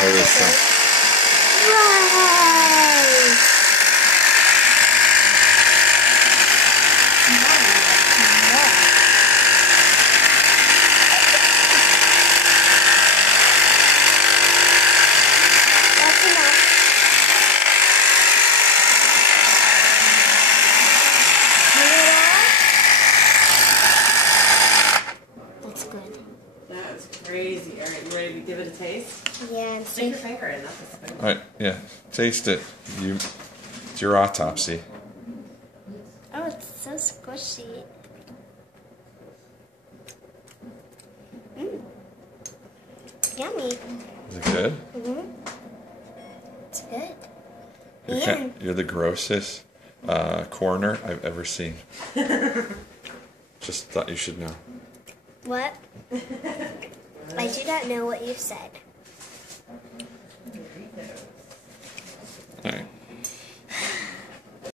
holy stuff. That's good. That's crazy. All right, you ready to give it a taste? Yeah, and Stick your finger in, not the spoon. All right, yeah, taste it. It's your autopsy. oh, it's so squishy. Yummy. Is it good? It's good. You're the grossest coroner I've ever seen. Just thought you should know. What? I do not know what you said. All right.